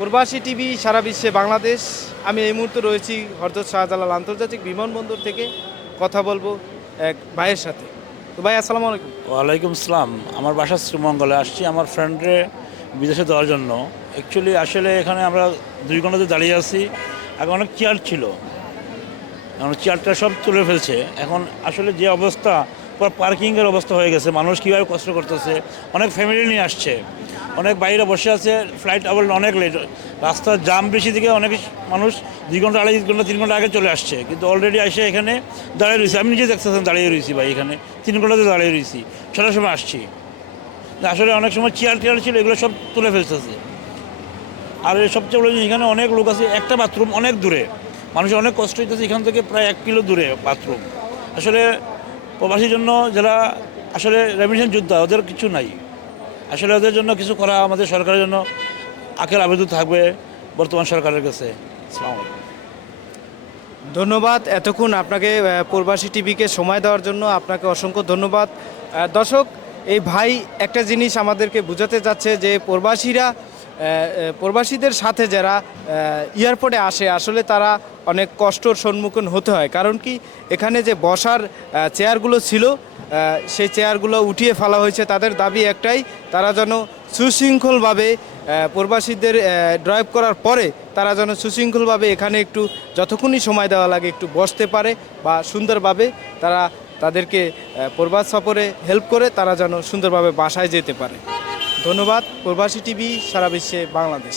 প্রবাসী টিভি সারা বিশ্বে বাংলাদেশ। আমি এই মুহূর্তে রয়েছি হযরত শাহজালাল আন্তর্জাতিক বিমানবন্দর থেকে। কথা বলবো এক ভাইয়ের সাথে। তো ভাই আসসালামু আলাইকুম। ওয়ালাইকুম আসসালাম। আমার বাসা শ্রীমঙ্গলে, আসছি আমার ফ্রেন্ডে বিদেশে দেওয়ার জন্য। অ্যাকচুয়ালি আসলে এখানে আমরা 2 ঘন্টাতে দাঁড়িয়ে আছি। আগে অনেক চেয়ার ছিল, এখন চেয়ারটা সব তুলে ফেলছে। এখন আসলে যে অবস্থা, পুরো পার্কিংয়ের অবস্থা হয়ে গেছে। মানুষ কীভাবে কষ্ট করতেছে, অনেক ফ্যামিলি নিয়ে আসছে, অনেক বাইরে বসে আছে। ফ্লাইট আবার অনেক লেট, রাস্তার জাম বেশি থেকে অনেক মানুষ 2 ঘন্টা, 2.5 ঘন্টা, 3 ঘন্টা আগে চলে আসছে, কিন্তু অলরেডি এসে এখানে দাঁড়িয়ে রয়েছে। আমি নিজে দেখতেছেন দাঁড়িয়ে রয়েছি ভাই, এখানে 3 ঘন্টাতে দাঁড়িয়ে রয়েছি, ছটার সময় আসছি। আসলে অনেক সময় চেয়ার ছিল, এগুলো সব তুলে ফেলতেছে। আর সবচেয়ে বড় জিনিস, এখানে অনেক লোক আছে, একটা বাথরুম অনেক দূরে, মানুষের অনেক কষ্ট হইতেছে। এখান থেকে প্রায় 1 কিলো দূরে বাথরুম। আসলে প্রবাসীর জন্য যারা আসলে রেমিটেন্স যোদ্ধা, ওদের কিছু নাই। আসলে ওদের জন্য কিছু করা আমাদের সরকারের জন্য আখের আবেদন থাকবে বর্তমান সরকারের কাছে। আসসালামু আলাইকুম। ধন্যবাদ এতক্ষণ আপনাকে প্রবাসী টিভিকে সময় দেওয়ার জন্য আপনাকে অসংখ্য ধন্যবাদ। দর্শক, এই ভাই একটা জিনিস আমাদেরকে বোঝাতে যাচ্ছে যে প্রবাসীদের সাথে যারা এয়ারপোর্টে আসে আসলে তারা অনেক কষ্টর সম্মুখীন হতে হয়। কারণ কি, এখানে যে বসার চেয়ারগুলো ছিল সেই চেয়ারগুলো উঠিয়ে ফেলা হয়েছে। তাদের দাবি একটাই, তারা যেন সুশৃঙ্খলভাবে প্রবাসীদের ড্রাইভ করার পরে তারা যেন সুশৃঙ্খলভাবে এখানে একটু যতক্ষণই সময় দেওয়া লাগে একটু বসতে পারে, বা সুন্দরভাবে তারা তাদেরকে প্রবাস সফরে হেল্প করে তারা যেন সুন্দরভাবে বাসায় যেতে পারে। ধন্যবাদ। প্রবাসী টিভি সারা বিশ্বে বাংলাদেশ।